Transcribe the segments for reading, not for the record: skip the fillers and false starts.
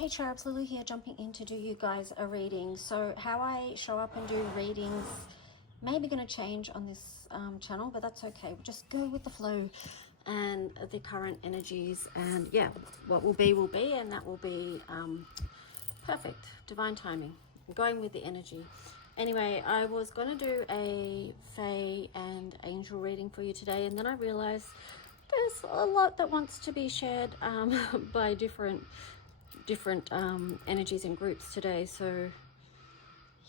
Hey Cherubs, Lulu here, jumping in to do you guys a reading. So how I show up and do readings maybe going to change on this channel, but that's okay. We'll just go with the flow and the current energies, and yeah, what will be, and that will be perfect, divine timing. I'm going with the energy. Anyway, I was going to do a Fae and Angel reading for you today, and then I realized there's a lot that wants to be shared by different energies and groups today. So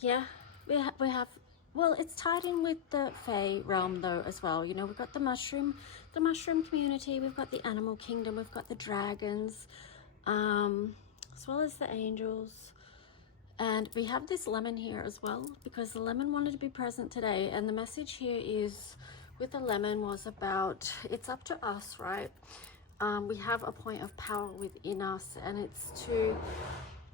yeah, we have, well, it's tied in with the Fae realm though as well. You know, we've got the mushroom community, we've got the animal kingdom, we've got the dragons, as well as the angels. And we have this lemon here as well, because the lemon wanted to be present today. And the message here is, with the lemon, was about, it's up to us, right? We have a point of power within us, and it's to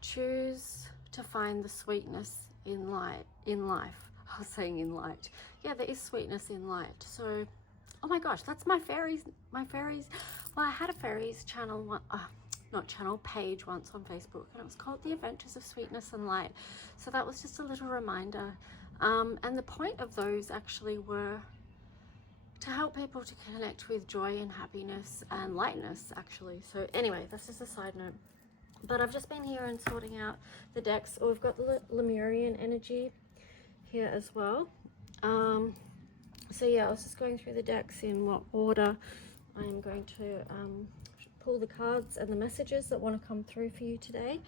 choose to find the sweetness in life. I was saying in light. Yeah, there is sweetness in light. So, oh my gosh, that's my fairies. Well, I had a fairies channel, page once on Facebook, and it was called The Adventures of Sweetness and Light. So that was just a little reminder. And the point of those actually were to help people to connect with joy and happiness and lightness, actually. So anyway, that's just a side note. But I've just been here and sorting out the decks. Oh, we've got the Lemurian energy here as well. So yeah, I was just going through the decks in what order I am going to pull the cards and the messages that want to come through for you today.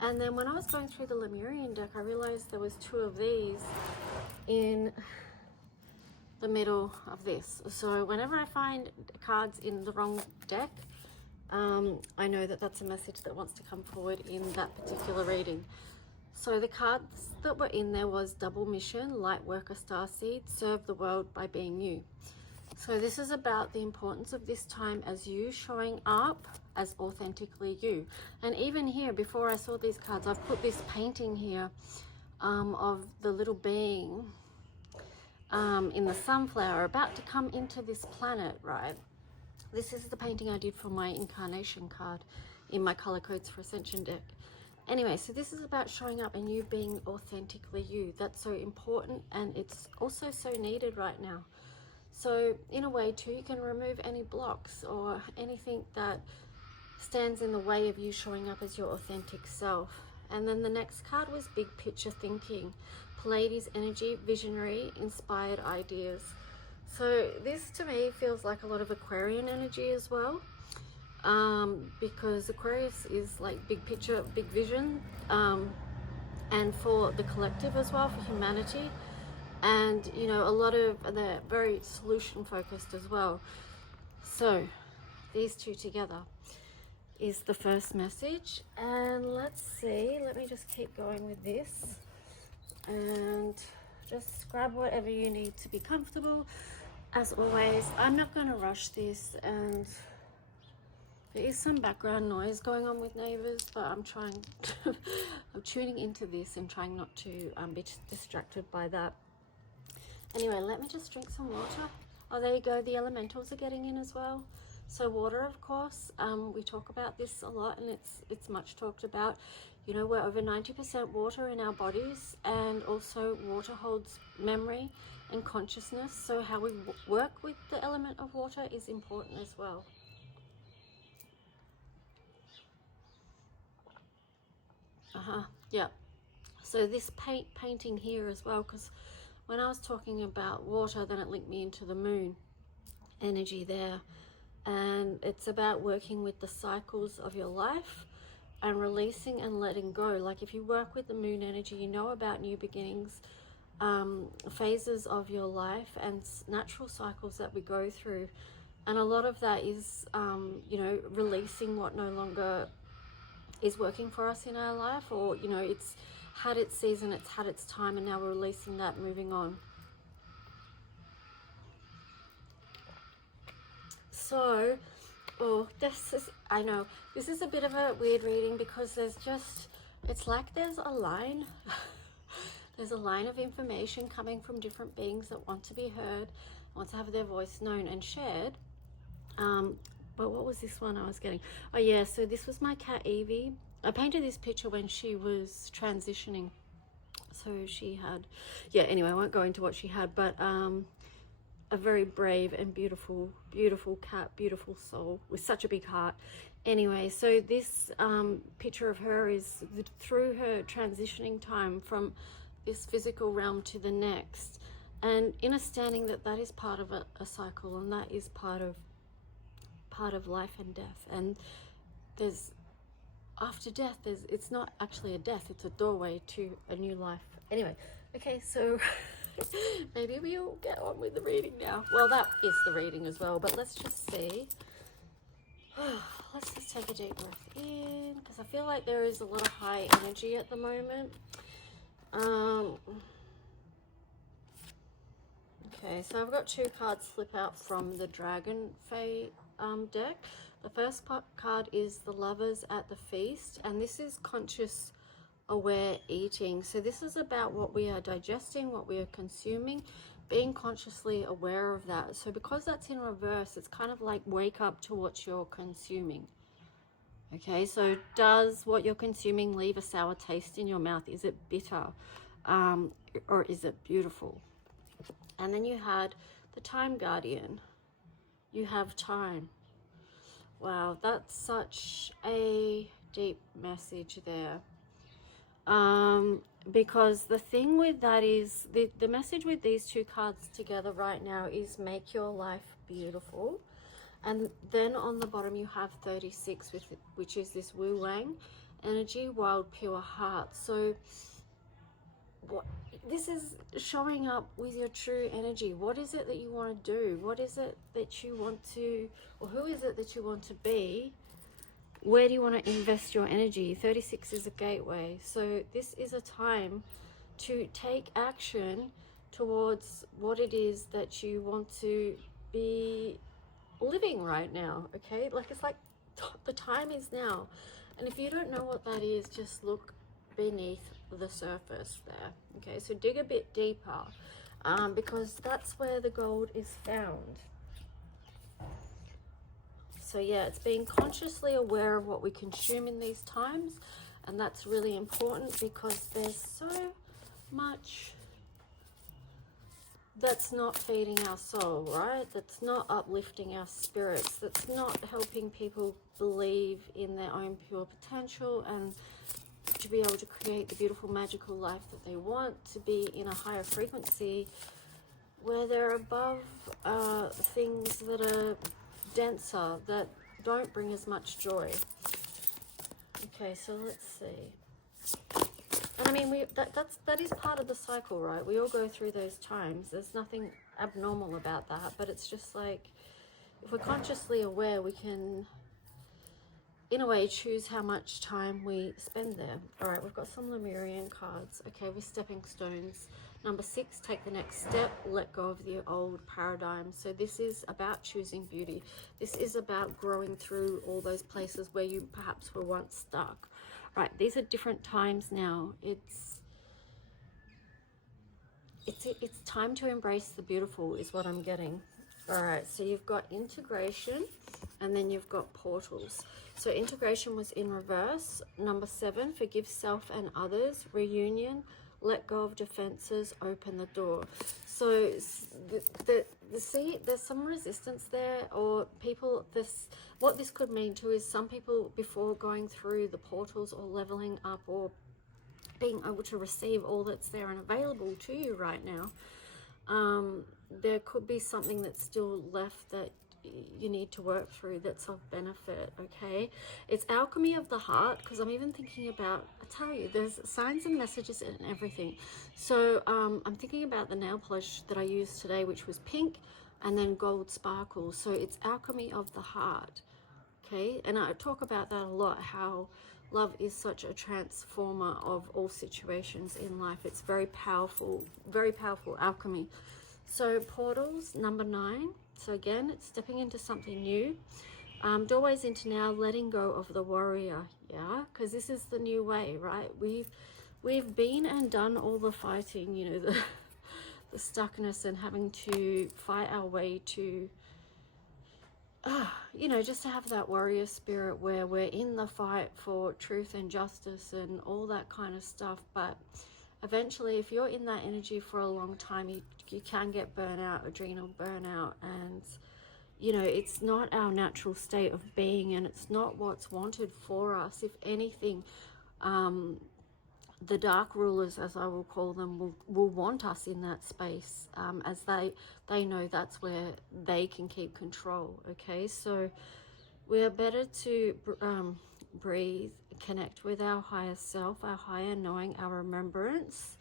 And then when I was going through the Lemurian deck, I realized there was two of these in the middle of this. So whenever I find cards in the wrong deck, I know that that's a message that wants to come forward in that particular reading. So the cards that were in there was Double Mission, Light Worker, Starseed, Serve the World by Being You. So this is about the importance of this time as you showing up as authentically you. And even here, before I saw these cards, I've put this painting here of the little being in the sunflower about to come into this planet, right? This is the painting I did for my incarnation card in my color codes for Ascension deck. Anyway, so this is about showing up and you being authentically you. That's so important, and it's also so needed right now. So in a way too, you can remove any blocks or anything that stands in the way of you showing up as your authentic self. And then the next card was Big Picture Thinking, Pleiades energy, visionary, inspired ideas. So this to me feels like a lot of Aquarian energy as well, because Aquarius is like big picture, big vision, and for the collective as well, for humanity. And you know, a lot of they're very solution focused as well. So these two together is the first message. And let's see, let me just keep going with this and just grab whatever you need to be comfortable. As always, I'm not going to rush this, and there is some background noise going on with neighbors, but I'm trying I'm tuning into this and trying not to be distracted by that. Anyway, let me just drink some water. Oh, there you go, the elementals are getting in as well. So water, of course, we talk about this a lot, and it's much talked about. You know, we're over 90% water in our bodies, and also water holds memory and consciousness. So how we work with the element of water is important as well. Yeah. So this painting here as well, because when I was talking about water, then it linked me into the moon energy there. And it's about working with the cycles of your life and releasing and letting go. Like if you work with the moon energy, you know about new beginnings, phases of your life and natural cycles that we go through. And a lot of that is, you know, releasing what no longer is working for us in our life, or, you know, it's had its season, it's had its time, and now we're releasing that, moving on. So, oh, this is, I know, this is a bit of a weird reading, because there's just, it's like there's a line, there's a line of information coming from different beings that want to be heard, want to have their voice known and shared. But what was this one I was getting? Oh yeah, so this was my cat Evie. I painted this picture when she was transitioning. So she had, yeah, anyway, I won't go into what she had, but a very brave and beautiful, beautiful cat, beautiful soul with such a big heart. Anyway, so this picture of her is through her transitioning time from this physical realm to the next, and understanding that that is part of a cycle, and that is part of life and death. And there's, after death, it's not actually a death, it's a doorway to a new life. Anyway, okay, so maybe we'll get on with the reading now. Well, that is the reading as well, but let's just see. Let's just take a deep breath in, because I feel like there is a lot of high energy at the moment. Okay, so I've got 2 cards slip out from the Dragon Fae deck. The first card is the Lovers at the Feast, and this is conscious, aware eating. So this is about what we are digesting, what we are consuming, being consciously aware of that. So because that's in reverse, it's kind of like wake up to what you're consuming. Okay, so does what you're consuming leave a sour taste in your mouth? Is it bitter? Or is it beautiful? And then you had the Time Guardian. You have time. Wow, that's such a deep message there. Because the thing with that is, the message with these 2 cards together right now is make your life beautiful. And then on the bottom you have 36, which is this Wu Wang energy, wild, pure heart. So this is showing up with your true energy. What is it that you want to do? What is it that you want to, or who is it that you want to be? Where do you want to invest your energy? 36 is a gateway. So this is a time to take action towards what it is that you want to be living right now. Okay, like it's like the time is now. And if you don't know what that is, just look beneath the surface there. Okay, so dig a bit deeper, because that's where the gold is found. So yeah, it's being consciously aware of what we consume in these times, and that's really important because there's so much that's not feeding our soul, right? That's not uplifting our spirits, that's not helping people believe in their own pure potential and to be able to create the beautiful magical life that they want, to be in a higher frequency where they're above things that are denser, that don't bring as much joy. Okay, so let's see. And I mean, that is part of the cycle, right? We all go through those times. There's nothing abnormal about that, but it's just like, if we're consciously aware, we can, in a way, choose how much time we spend there. All right, we've got some Lemurian cards. Okay, we're stepping stones. Number 6, take the next step, let go of the old paradigm. So this is about choosing beauty. This is about growing through all those places where you perhaps were once stuck. Right, these are different times now. It's time to embrace the beautiful is what I'm getting. All right, so you've got integration and then you've got portals. So integration was in reverse. Number 7, forgive self and others. Reunion, let go of defenses, open the door. So see, there's some resistance there, or people, what this could mean too is some people, before going through the portals or leveling up or being able to receive all that's there and available to you right now, there could be something that's still left that you need to work through that's of benefit. Okay, it's alchemy of the heart, because I'm even thinking about, I tell you, there's signs and messages and everything. So I'm thinking about the nail polish that I used today, which was pink and then gold sparkles. So it's alchemy of the heart. Okay, and I talk about that a lot, how love is such a transformer of all situations in life. It's very powerful alchemy. So portals, number 9. So again, it's stepping into something new. Doorways into now, letting go of the warrior. Yeah, because this is the new way, right? We've been and done all the fighting, you know, the stuckness and having to fight our way to you know, just to have that warrior spirit where we're in the fight for truth and justice and all that kind of stuff. But eventually, if you're in that energy for a long time, you can get burnout, adrenal burnout, and you know, it's not our natural state of being, and it's not what's wanted for us. If anything, the dark rulers, as I will call them, will want us in that space, as they know that's where they can keep control. Okay, so we are better to breathe, connect with our higher self, our higher knowing, our remembrance,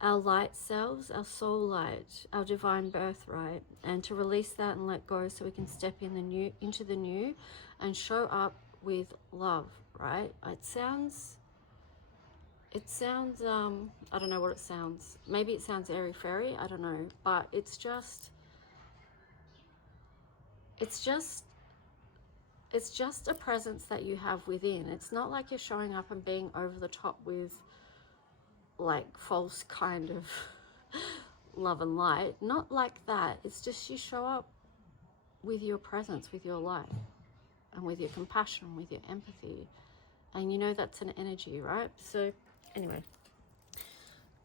our light selves, our soul light, our divine birthright, and to release that and let go so we can step in into the new and show up with love. Right? It sounds, I don't know what it sounds. Maybe it sounds airy fairy, I don't know. But it's just a presence that you have within. It's not like you're showing up and being over the top with like false kind of love and light. Not like that. It's just you show up with your presence, with your light, and with your compassion, with your empathy. And you know that's an energy, right? So anyway,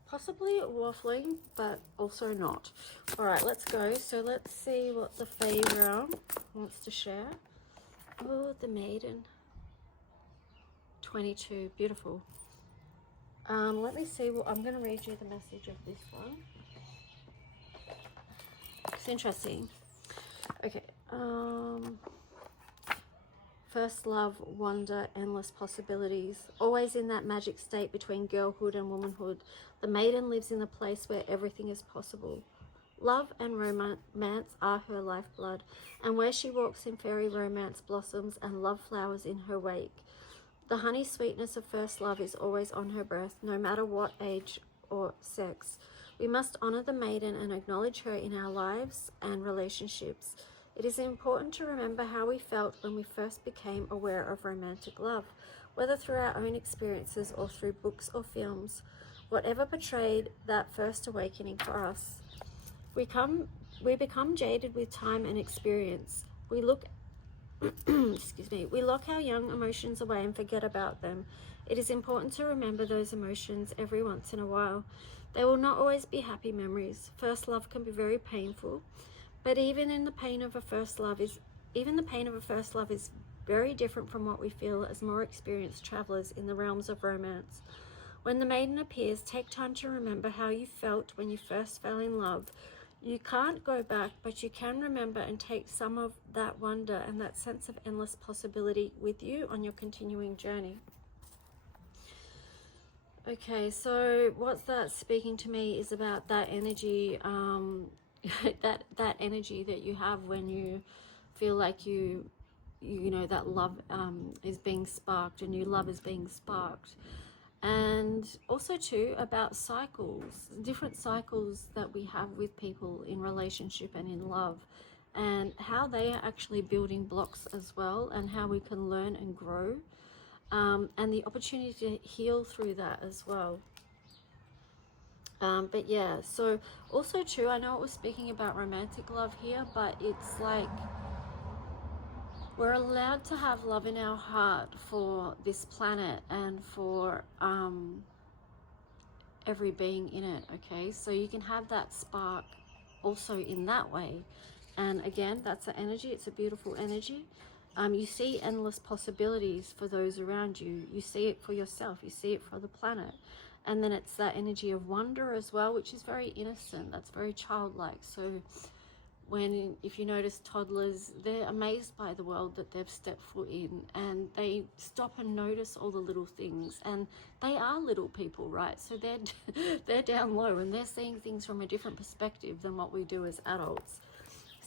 possibly waffling, but also not. All right, let's go. So let's see what the Fae realm wants to share. Oh, the Maiden. 22, beautiful. Let me see. Well, I'm going to read you the message of this one. It's interesting. Okay. First love, wonder, endless possibilities. Always in that magic state between girlhood and womanhood, the maiden lives in the place where everything is possible. Love and romance are her lifeblood, and where she walks in fairy romance blossoms and love flowers in her wake. The honey sweetness of first love is always on her breath, no matter what age or sex. We must honor the maiden and acknowledge her in our lives and relationships. It is important to remember how we felt when we first became aware of romantic love, whether through our own experiences or through books or films. Whatever portrayed that first awakening for us. We become jaded with time and experience. We look we lock our young emotions away and forget about them. It is important to remember those emotions every once in a while. They will not always be happy memories. First love can be very painful, but even the pain of a first love is very different from what we feel as more experienced travelers in the realms of romance. When the maiden appears, take time to remember how you felt when you first fell in love. You can't go back, but you can remember and take some of that wonder and that sense of endless possibility with you on your continuing journey. Okay, so what's that speaking to me is about that energy, that energy that you have when you feel like you know that love is being sparked, and new love is being sparked. And also too about cycles, different cycles that we have with people in relationship and in love, and how they are actually building blocks as well, and how we can learn and grow, and the opportunity to heal through that as well. But yeah, so also too, I know it was speaking about romantic love here, but it's like we're allowed to have love in our heart for this planet and for every being in it. Okay, so you can have that spark also in that way. And again, that's the energy. It's a beautiful energy. You see endless possibilities for those around you. You see it for yourself. You see it for the planet. And then it's that energy of wonder as well, which is very innocent. That's very childlike. So if you notice toddlers, they're amazed by the world that they've stepped foot in, and they stop and notice all the little things, and they are little people, right? So they're down low, and they're seeing things from a different perspective than what we do as adults.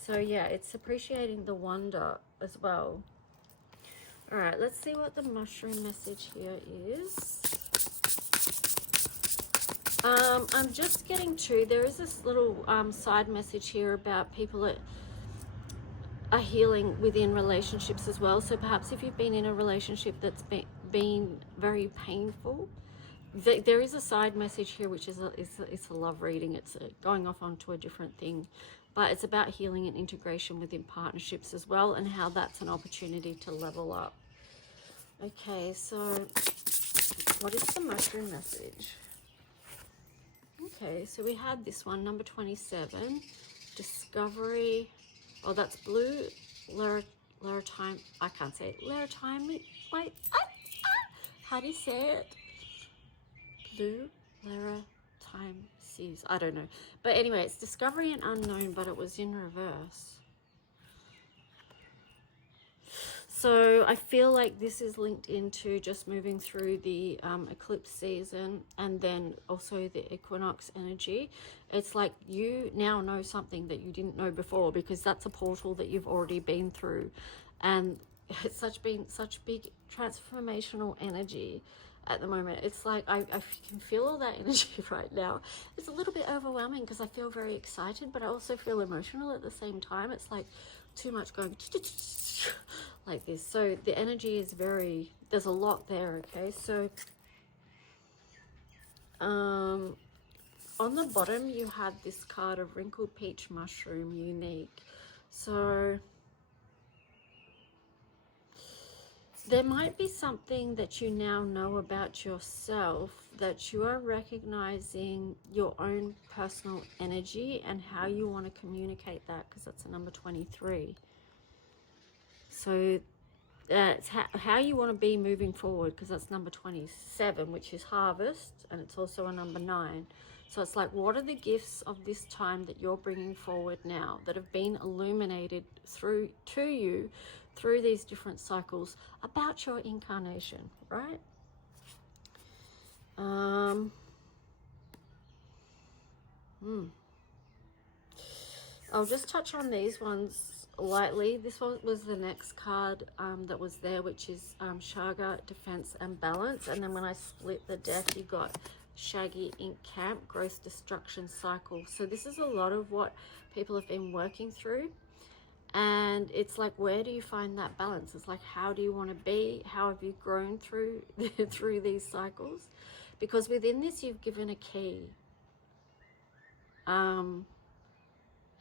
So yeah, it's appreciating the wonder as well. All right, let's see what the mushroom message here is. I'm just getting to, there is this little side message here about people that are healing within relationships as well. So perhaps if you've been in a relationship that's been very painful, there is a side message here, which is it's a love reading. It's going off onto a different thing. but it's about healing and integration within partnerships as well, and how that's an opportunity to level up. Okay, so what is the mushroom message? Okay, so we had this one, number 27, discovery. Oh, that's blue laratime. I can't say it. Laratime. Wait. How do you say it? Blue laratime seas. I don't know. But anyway, it's discovery and unknown, but it was in reverse. So I feel like this is linked into just moving through the eclipse season, and then also the equinox energy. It's like you now know something that you didn't know before, because that's a portal that you've already been through, and it's been such big transformational energy at the moment. It's like I can feel all that energy right now. It's a little bit overwhelming because I feel very excited, but I also feel emotional at the same time. It's like too much going like this. So the energy is there's a lot there. Okay, so on the bottom you had this card of wrinkled peach mushroom, unique. So there might be something that you now know about yourself, that you are recognizing your own personal energy and how you want to communicate that, because that's a number 23. So that's how you want to be moving forward, because that's number 27, which is harvest, and it's also a number 9. So it's like, what are the gifts of this time that you're bringing forward now, that have been illuminated to you through these different cycles about your incarnation, right? I'll just touch on these ones lightly. This one was the next card that was there, which is Shaga, Defense and Balance. And then when I split the deck, you got Shaggy, Ink Camp, Growth, Destruction, Cycle. So this is a lot of what people have been working through. And it's like, where do you find that balance? It's like, how do you want to be? How have you grown through through these cycles? Because within this, you've given a key. And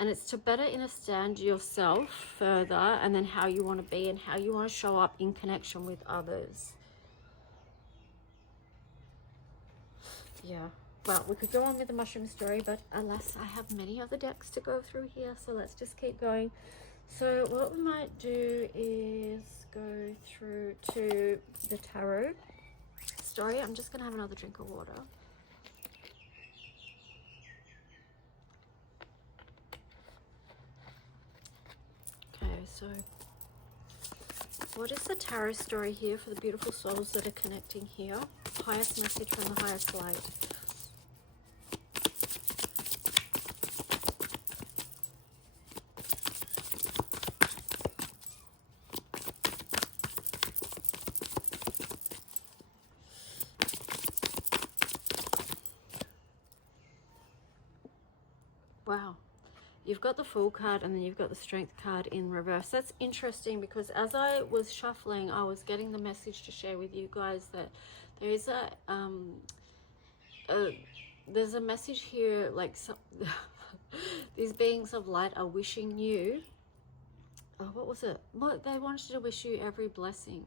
it's to better understand yourself further, and then how you want to be and how you want to show up in connection with others. Yeah. Well, we could go on with the mushroom story, but alas, I have many other decks to go through here, so let's just keep going. So what we might do is go through to the tarot story. I'm just going to have another drink of water. Okay, so what is the tarot story here for the beautiful souls that are connecting here? Highest message from the highest light. Wow. You've got the Fool card, and then you've got the Strength card in reverse. That's interesting, because as I was shuffling, I was getting the message to share with you guys that there is there's a message here, like these beings of light are wishing you, what was it? What they wanted to wish you every blessing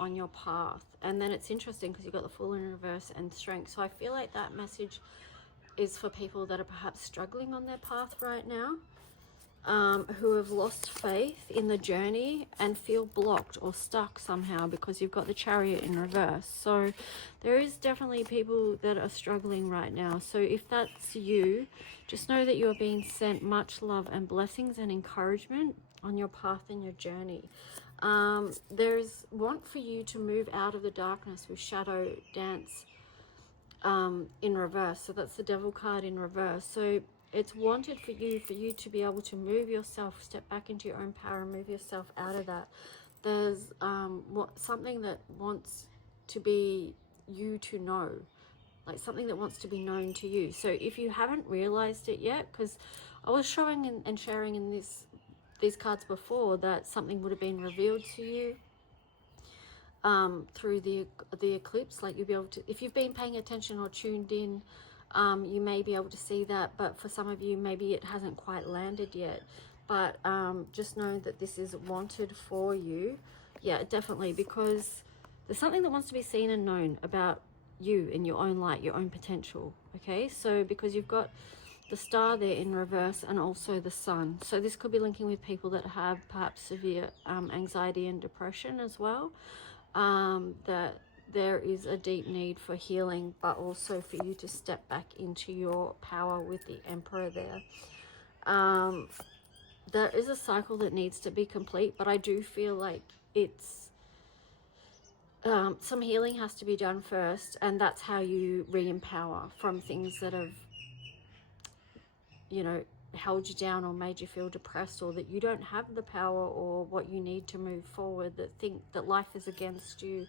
on your path. And then it's interesting because you've got the Fool in reverse and Strength. So I feel like that message is for people that are perhaps struggling on their path right now, who have lost faith in the journey and feel blocked or stuck somehow because you've got the Chariot in reverse. So there is definitely people that are struggling right now. So if that's you, just know that you're being sent much love and blessings and encouragement on your path and your journey. There's want for you to move out of the darkness with Shadow Dance in reverse. So that's the Devil card in reverse. So it's wanted for you to be able to move yourself, step back into your own power and move yourself out of that. There's something that wants to be you to know, like something that wants to be known to you. So if you haven't realized it yet, because I was showing and sharing in these cards before that something would have been revealed to you through the eclipse. Like you'll be able to, if you've been paying attention or tuned in You may be able to see that, but for some of you, maybe it hasn't quite landed yet. But just know that this is wanted for you. Yeah, definitely, because there's something that wants to be seen and known about you in your own light, your own potential. Okay, so because you've got the star there in reverse and also the sun. So this could be linking with people that have perhaps severe anxiety and depression as well. That there is a deep need for healing, but also for you to step back into your power with the Emperor there. There is a cycle that needs to be complete, but I do feel like it's some healing has to be done first, and that's how you re-empower from things that have, you know, held you down or made you feel depressed, or that you don't have the power or what you need to move forward, that think that life is against you,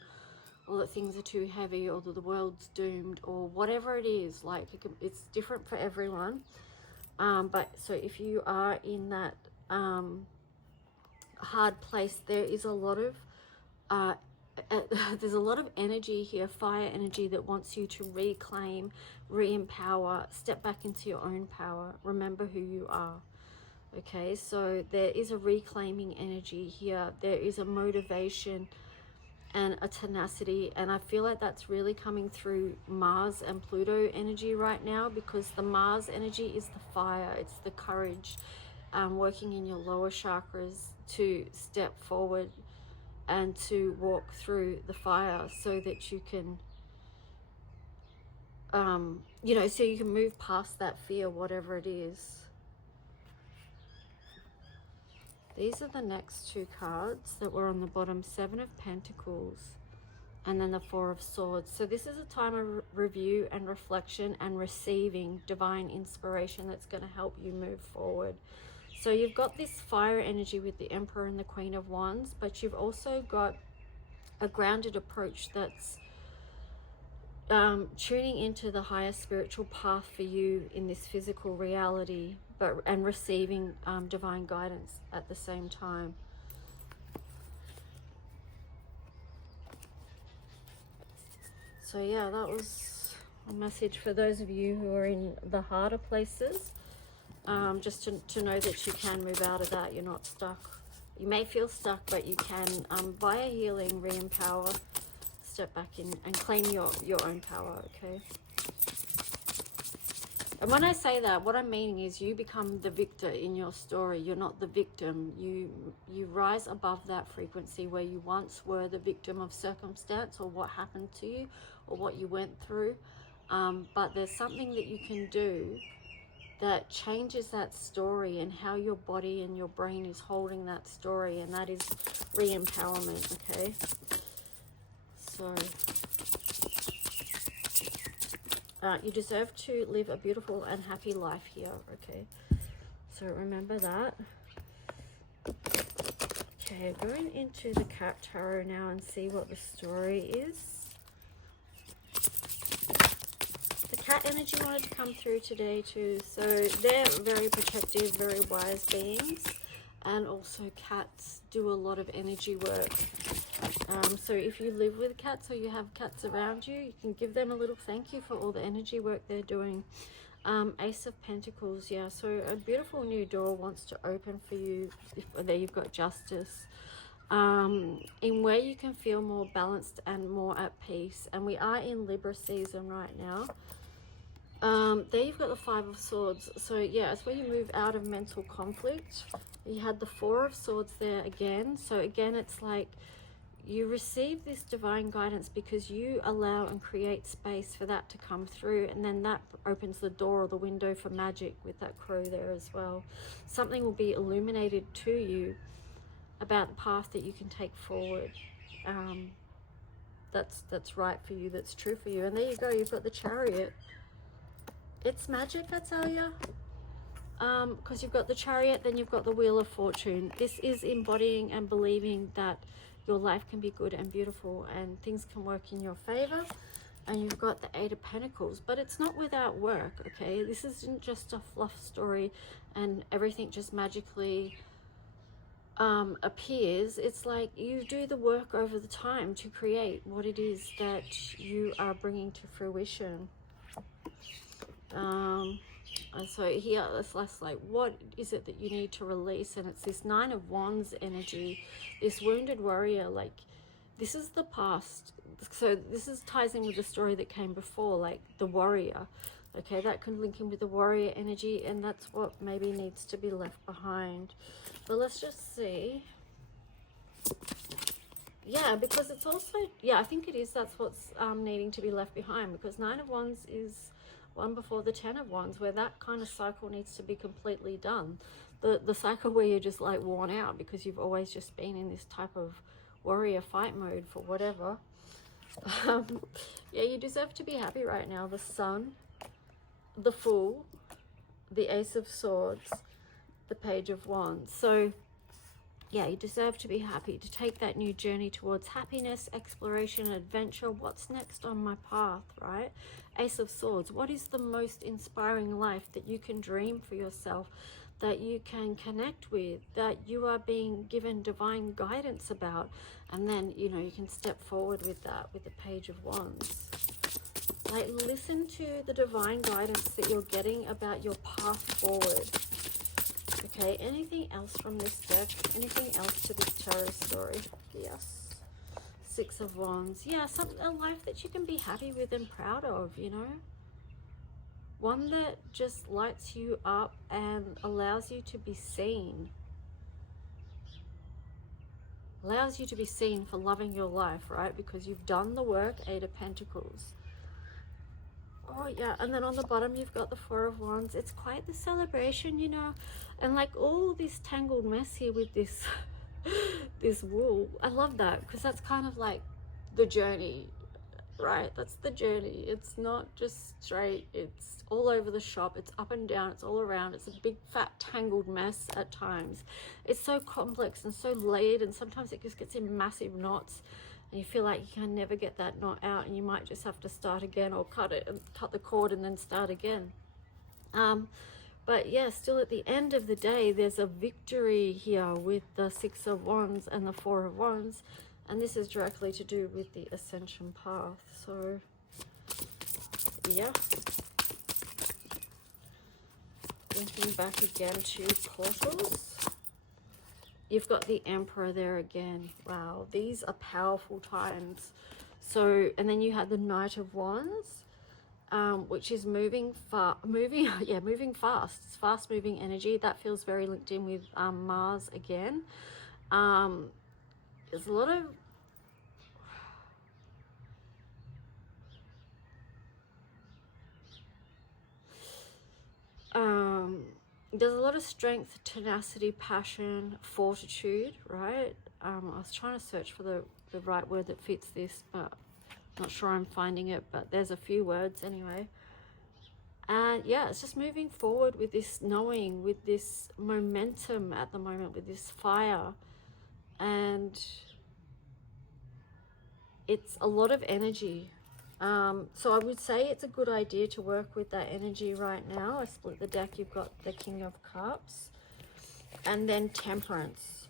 or that things are too heavy, or that the world's doomed, or whatever it is. Like, it's different for everyone. But so if you are in that hard place, there is a lot of there's a lot of energy here, fire energy, that wants you to reclaim, re-empower, step back into your own power, remember who you are. Okay, so there is a reclaiming energy here. There is a motivation and a tenacity, and I feel like that's really coming through Mars and Pluto energy right now, because the Mars energy is the fire, it's the courage, working in your lower chakras to step forward and to walk through the fire, so that you can you know, so you can move past that fear, whatever it is. These are the next two cards that were on the bottom, Seven of Pentacles and then the Four of Swords. So this is a time of review and reflection and receiving divine inspiration that's going to help you move forward. So you've got this fire energy with the Emperor and the Queen of Wands, but you've also got a grounded approach that's tuning into the higher spiritual path for you in this physical reality, and receiving divine guidance at the same time. So yeah, that was a message for those of you who are in the harder places. Just to know that you can move out of that. You're not stuck. You may feel stuck, but you can, via healing, re-empower, step back in and claim your own power. Okay. And when I say that, what I'm meaning is you become the victor in your story. You're not the victim. You rise above that frequency where you once were the victim of circumstance, or what happened to you, or what you went through. But there's something that you can do that changes that story, and how your body and your brain is holding that story, and that is re-empowerment. Okay. So you deserve to live a beautiful and happy life here. Okay, so remember that. Okay, going into the Cat Tarot now and see what the story is. The cat energy wanted to come through today too. So they're very protective, very wise beings, and also cats do a lot of energy work. So if you live with cats, or you have cats around you, you can give them a little thank you for all the energy work they're doing. Ace of Pentacles, yeah, so a beautiful new door wants to open for you. There you've got Justice, in where you can feel more balanced and more at peace. And we are in Libra season right now. There you've got the Five of Swords. So yeah, it's where you move out of mental conflict. You had the Four of Swords there again. So again, it's like you receive this divine guidance because you allow and create space for that to come through, and then that opens the door or the window for magic with that crow there as well. Something will be illuminated to you about the path that you can take forward. That's right for you, that's true for you. And there you go, you've got the Chariot. It's magic, I tell you. Because you've got the Chariot, then you've got the Wheel of Fortune. This is embodying and believing that your life can be good and beautiful, and things can work in your favor. And you've got the Eight of Pentacles, but it's not without work. Okay, this isn't just a fluff story and everything just magically appears. It's like you do the work over the time to create what it is that you are bringing to fruition. And so here it's less like, what is it that you need to release? And it's this Nine of Wands energy, this wounded warrior. Like, this is the past. So this is ties in with the story that came before, like the warrior. Okay, that can link in with the warrior energy, and that's what maybe needs to be left behind. But let's just see. Yeah, because it's also, yeah, I think it is. That's what's needing to be left behind, because Nine of Wands is one before the Ten of Wands, where that kind of cycle needs to be completely done. The cycle where you're just like worn out because you've always just been in this type of warrior fight mode for whatever. Yeah, you deserve to be happy right now. The Sun, the Fool, the Ace of Swords, the Page of Wands. So yeah, you deserve to be happy, to take that new journey towards happiness, exploration, adventure. What's next on my path, right? Ace of Swords. What is the most inspiring life that you can dream for yourself, that you can connect with, that you are being given divine guidance about? And then, you know, you can step forward with that, with the Page of Wands. Like, listen to the divine guidance that you're getting about your path forward. Okay, anything else from this deck? Anything else to this tarot story? Yes. Six of Wands. Yeah, a life that you can be happy with and proud of, you know? One that just lights you up and allows you to be seen. Allows you to be seen for loving your life, right? Because you've done the work. Eight of Pentacles. Oh yeah, and then on the bottom you've got the Four of Wands. It's quite the celebration, you know, and like all this tangled mess here with this this wool. I love that, because that's kind of like the journey, right? That's the journey. It's not just straight, it's all over the shop, it's up and down, it's all around. It's a big fat tangled mess at times. It's so complex and so layered, and sometimes it just gets in massive knots. And you feel like you can never get that knot out, and you might just have to start again, or cut the cord and then start again. But yeah, still at the end of the day, there's a victory here with the Six of Wands and the Four of Wands, and this is directly to do with the ascension path. So yeah, linking back again to portals. You've got the Emperor there again. Wow, these are powerful times. So, and then you had the Knight of Wands, which is moving fast. It's fast moving energy. That feels very linked in with Mars again. There's a lot of there's a lot of strength, tenacity, passion, fortitude, right? I was trying to search for the right word that fits this, but not sure I'm finding it, but there's a few words anyway. And yeah, it's just moving forward with this knowing, with this momentum at the moment, with this fire. And it's a lot of energy. So I would say it's a good idea to work with that energy right now. I split the deck. You've got the King of Cups and then Temperance.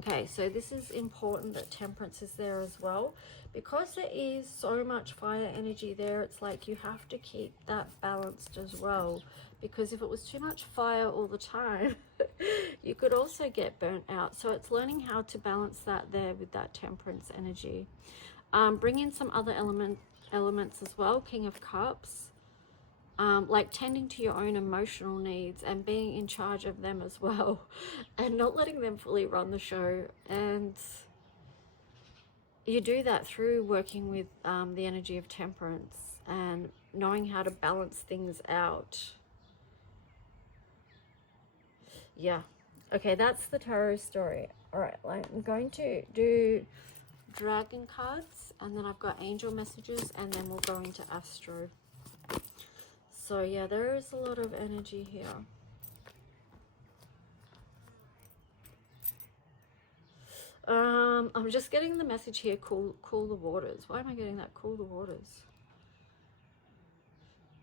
Okay, so this is important that Temperance is there as well, because there is so much fire energy there. It's like you have to keep that balanced as well, because if it was too much fire all the time, you could also get burnt out. So it's learning how to balance that there with that Temperance energy. Bring in some other elements as well. King of Cups, like tending to your own emotional needs and being in charge of them as well, and not letting them fully run the show. And you do that through working with the energy of Temperance and knowing how to balance things out. Yeah, okay, that's the tarot story. All right, I'm going to do dragon cards, and then I've got angel messages, and then we'll go into astro. So yeah, there is a lot of energy here. I'm just getting the message here, cool the waters. Why am I getting that? Cool the waters.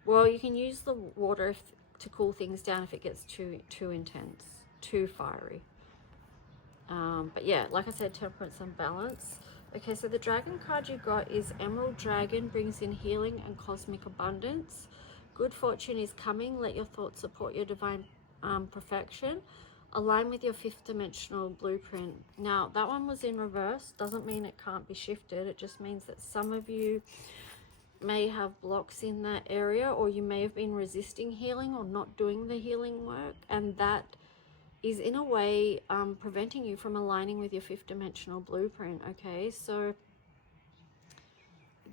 Well, you can use the water to cool things down if it gets too intense, too fiery. But yeah, like I said, temperance and balance. Okay, so the dragon card you got is Emerald Dragon, brings in healing and cosmic abundance. Good fortune is coming. Let your thoughts support your divine perfection. Align with your fifth dimensional blueprint. Now, that one was in reverse. Doesn't mean it can't be shifted. It just means that some of you may have blocks in that area, or you may have been resisting healing or not doing the healing work, and that is in a way preventing you from aligning with your fifth dimensional blueprint. Okay, so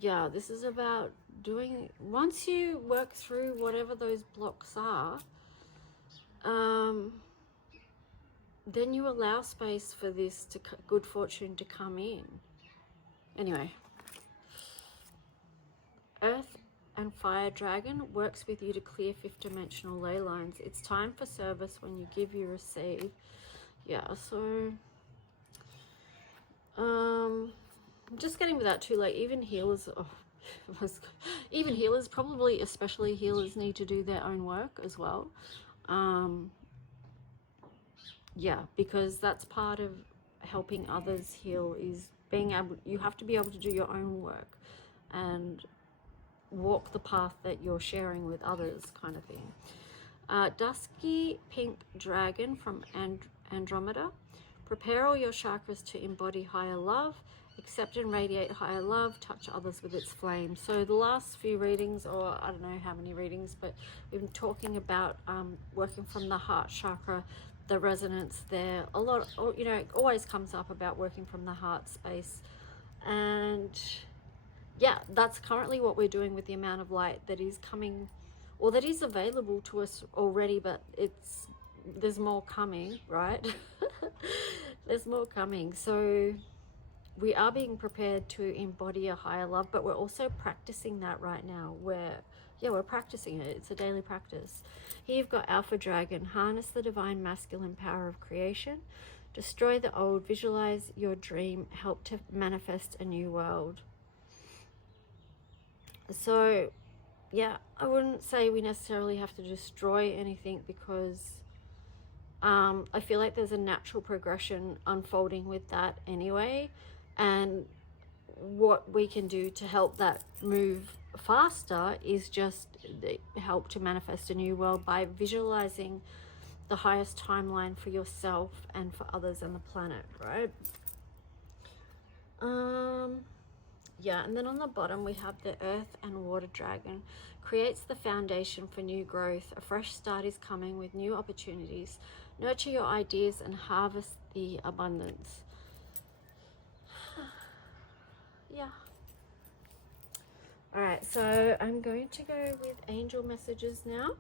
yeah, this is about doing, once you work through whatever those blocks are, then you allow space for this good fortune to come in. Anyway, Earth and Fire Dragon works with you to clear fifth dimensional ley lines. It's time for service. When you give, you receive. Yeah, so I'm just getting with that too. Like, even healers, even healers, probably especially healers, need to do their own work as well. Yeah, because that's part of helping others heal, is being able, you have to be able to do your own work and walk the path that you're sharing with others, kind of thing. Dusky Pink Dragon from Andromeda. Prepare all your chakras to embody higher love. Accept and radiate higher love. Touch others with its flame. So the last few readings, or I don't know how many readings, but we've been talking about working from the heart chakra, the resonance there. A lot, you know, it always comes up about working from the heart space. And yeah, that's currently what we're doing with the amount of light that is coming, or that is available to us already, but there's more coming, right? There's more coming. So we are being prepared to embody a higher love, but we're also practicing that right now. We're practicing it. It's a daily practice. Here you've got Alpha Dragon. Harness the divine masculine power of creation. Destroy the old. Visualize your dream. Help to manifest a new world. So yeah, I wouldn't say we necessarily have to destroy anything, because I feel like there's a natural progression unfolding with that anyway. And what we can do to help that move faster is just help to manifest a new world by visualizing the highest timeline for yourself and for others and the planet, right? Yeah, and then on the bottom we have the Earth and Water Dragon. Creates the foundation for new growth. A fresh start is coming with new opportunities. Nurture your ideas and harvest the abundance. Yeah. All right, so I'm going to go with angel messages now.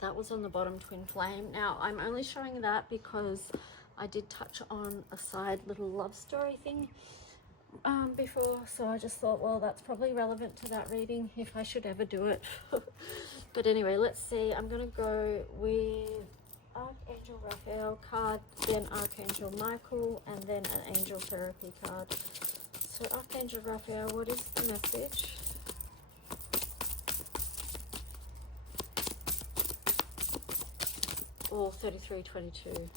That was on the bottom, twin flame. Now, I'm only showing that because I did touch on a side little love story thing before, so I just thought, well, that's probably relevant to that reading if I should ever do it. But anyway, let's see. I'm going to go with Archangel Raphael card, then Archangel Michael, and then an angel therapy card. So Archangel Raphael, what is the message? Or 3322.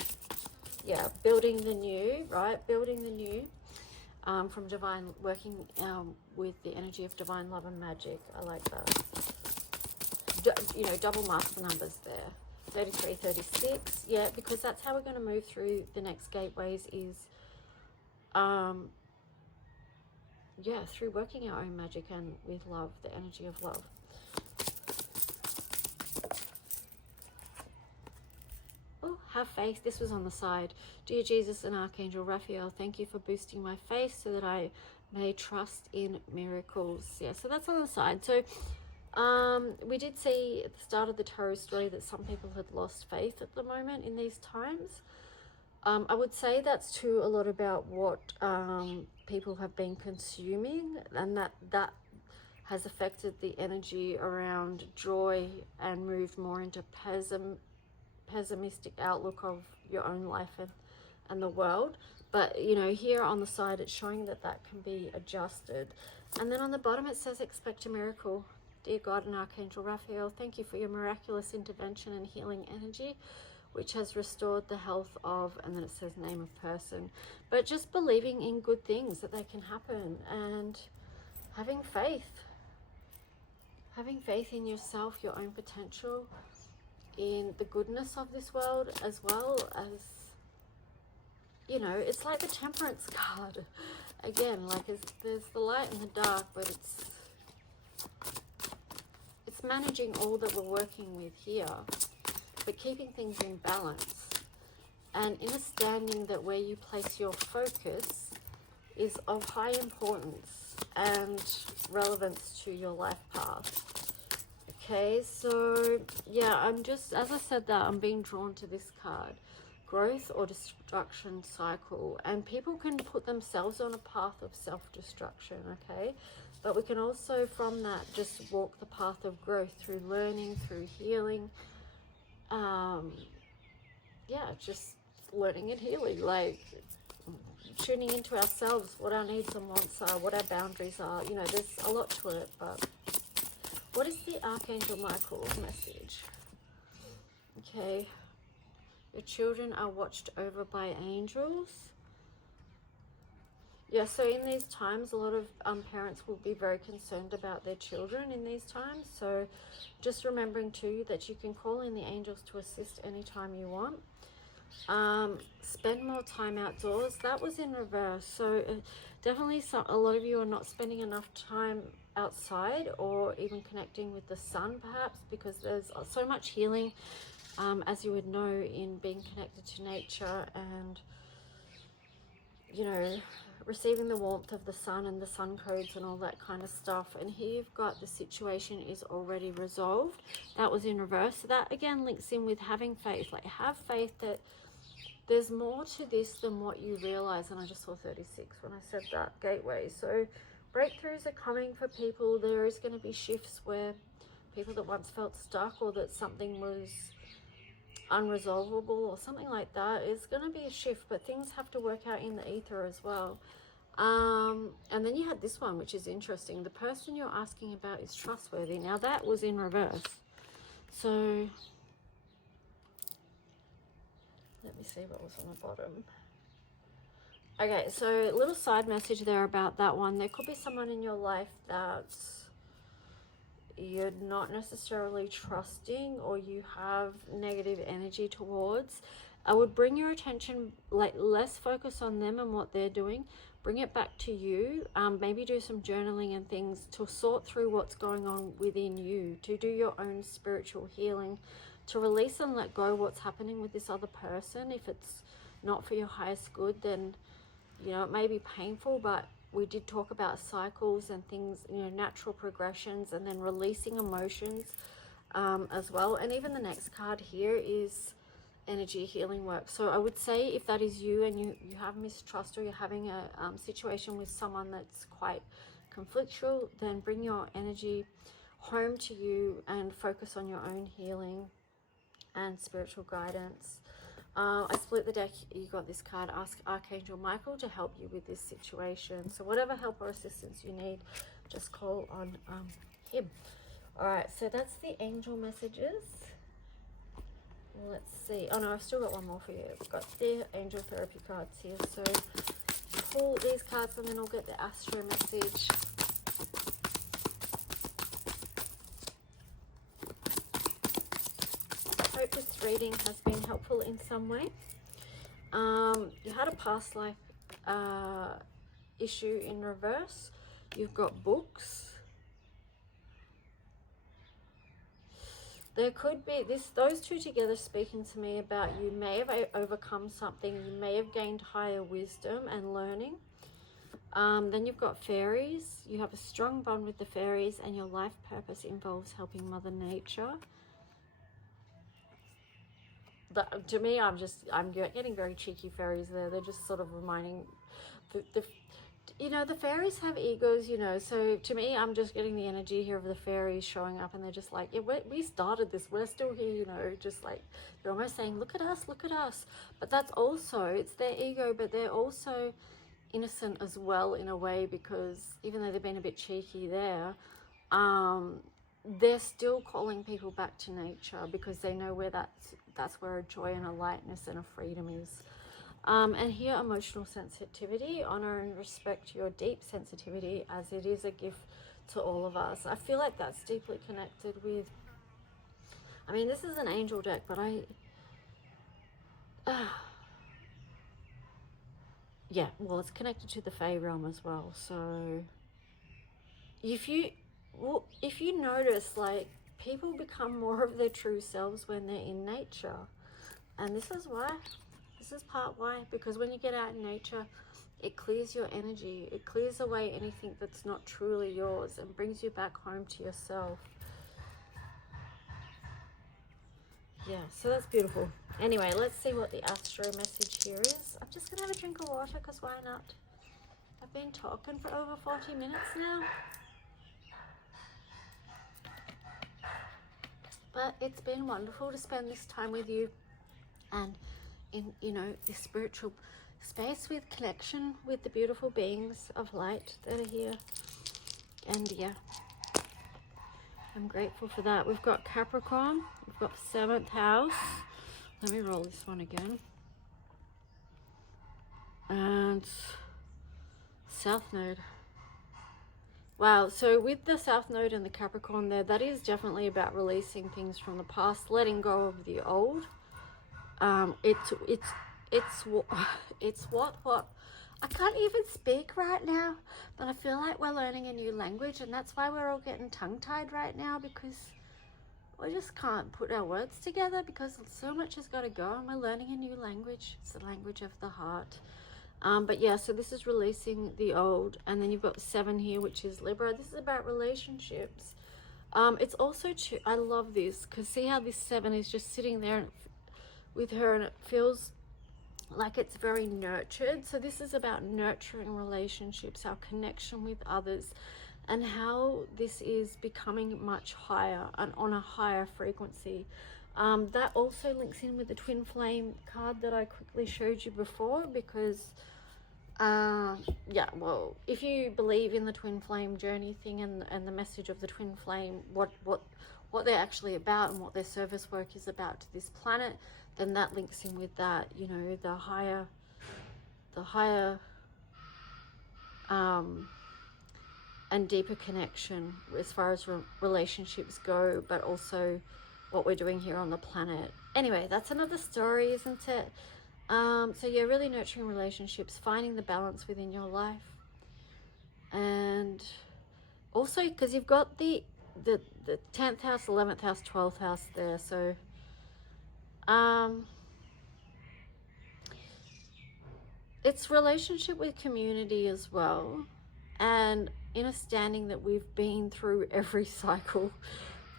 Yeah, building the new, right? Building the new from divine, working with the energy of divine love and magic. I like that. You know, double mark the numbers there. 33, 36. Yeah, because that's how we're going to move through the next gateways, is yeah, through working our own magic and with love, the energy of love. Oh, have faith. This was on the side. Dear Jesus and Archangel Raphael, thank you for boosting my faith so that I may trust in miracles. Yeah, so that's on the side. So we did see at the start of the tarot story that some people had lost faith at the moment in these times. I would say that's too a lot about what people have been consuming, and that has affected the energy around joy and moved more into pessimistic outlook of your own life and the world. But you know, here on the side it's showing that that can be adjusted. And then on the bottom it says, expect a miracle. Dear God and Archangel Raphael, thank you for your miraculous intervention and healing energy, which has restored the health of, and then it says name of person. But just believing in good things, that they can happen, and having faith. having faith in yourself, your own potential, in the goodness of this world, as well as, you know, it's like the Temperance card. Again, like there's the light and the dark, but it's managing all that we're working with here, but keeping things in balance. And understanding that where you place your focus is of high importance and relevance to your life path. Okay, so yeah, I'm just, as I said that, I'm being drawn to this card. Growth or destruction cycle. And people can put themselves on a path of self-destruction, okay? But we can also, from that, just walk the path of growth through learning, through healing. Yeah, just learning and healing, like tuning into ourselves, what our needs and wants are, what our boundaries are. You know, there's a lot to it, but what is the Archangel Michael's message? Okay, your children are watched over by angels. Yeah, so in these times, a lot of parents will be very concerned about their children in these times. So just remembering too that you can call in the angels to assist anytime you want. Spend more time outdoors. That was in reverse. So definitely a lot of you are not spending enough time outside or even connecting with the sun, perhaps, because there's so much healing, as you would know, in being connected to nature and, you know, receiving the warmth of the sun and the sun codes and all that kind of stuff. And here you've got the situation is already resolved. That was in reverse. So that again links in with having faith. Like, have faith that there's more to this than what you realize. And I just saw 36 when I said that, gateway. So breakthroughs are coming for people. There is going to be shifts where people that once felt stuck or that something was unresolvable or something like that, is going to be a shift, but things have to work out in the ether as well. And then you had this one, which is interesting. The person you're asking about is trustworthy. Now that was in reverse. So let me see what was on the bottom. Okay, so a little side message there about that one. There could be someone in your life that's you're not necessarily trusting or you have negative energy towards. I would bring your attention, like, less focus on them and what they're doing. Bring it back to you. Maybe do some journaling and things to sort through what's going on within you, to do your own spiritual healing, to release and let go what's happening with this other person. If it's not for your highest good, then, you know, it may be painful, but we did talk about cycles and things, you know, natural progressions, and then releasing emotions as well. And even the next card here is energy healing work. So I would say if that is you and you have mistrust or you're having a situation with someone that's quite conflictual, then bring your energy home to you and focus on your own healing and spiritual guidance. I split the deck. You got this card. Ask Archangel Michael to help you with this situation. So whatever help or assistance you need, just call on him. All right, so that's the angel messages. Let's see. Oh no, I've still got one more for you. I've got the angel therapy cards here. So pull these cards and then I'll get the astro message. I hope this reading has been helpful in some way. You had a past life issue in reverse. You've got books. There could be those two together speaking to me about you may have overcome something. You may have gained higher wisdom and learning. Then you've got fairies. You have a strong bond with the fairies, and your life purpose involves helping Mother Nature. To me, I'm getting very cheeky fairies there. They're just sort of reminding you know, the fairies have egos, you know, so to me, I'm just getting the energy here of the fairies showing up, and they're just like, yeah, we started this, we're still here, you know, just like, they're almost saying, look at us, look at us. But that's also, it's their ego, but they're also innocent as well in a way, because even though they've been a bit cheeky there, they're still calling people back to nature, because they know where that's where a joy and a lightness and a freedom is. And here, emotional sensitivity, honor and respect your deep sensitivity, as it is a gift to all of us. I feel like that's deeply connected with, I mean, this is an angel deck, but yeah, well, it's connected to the Fae realm as well. So if you notice, like, people become more of their true selves when they're in nature. And this is why. This is part why. Because when you get out in nature, it clears your energy. It clears away anything that's not truly yours and brings you back home to yourself. Yeah, so that's beautiful. Anyway, let's see what the astro message here is. I'm just going to have a drink of water because why not? I've been talking for over 40 minutes now. But it's been wonderful to spend this time with you and in, you know, this spiritual space with connection with the beautiful beings of light that are here. And yeah, I'm grateful for that. We've got Capricorn, we've got 7th house. Let me roll this one again. And South Node. Wow, so with the South Node and the Capricorn there, that is definitely about releasing things from the past, letting go of the old. It's what I can't even speak right now, but I feel like we're learning a new language, and that's why we're all getting tongue-tied right now, because we just can't put our words together because so much has got to go, and we're learning a new language. It's the language of the heart. But yeah, so this is releasing the old, and then you've got 7 here, which is Libra. This is about relationships. It's also I love this because see how this 7 is just sitting there with her, and it feels like it's very nurtured. So this is about nurturing relationships, our connection with others, and how this is becoming much higher and on a higher frequency. That also links in with the twin flame card that I quickly showed you before, because yeah, well, if you believe in the twin flame journey thing and the message of the twin flame, what they're actually about and what their service work is about to this planet, then that links in with that, you know, the higher and deeper connection as far as relationships go, but also what we're doing here on the planet. Anyway, that's another story, isn't it? So yeah, really nurturing relationships, finding the balance within your life, and also because you've got the 10th house, 11th house, 12th house there, so it's relationship with community as well, and understanding that we've been through every cycle,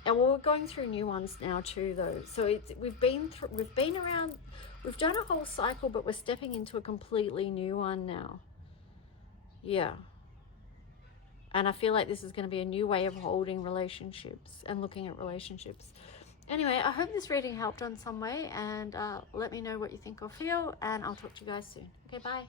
and we're going through new ones now too, though. So we've been around, we've done a whole cycle, but we're stepping into a completely new one now. Yeah. And I feel like this is going to be a new way of holding relationships and looking at relationships. Anyway, I hope this reading helped on some way, and let me know what you think or feel, and I'll talk to you guys soon. Okay, bye.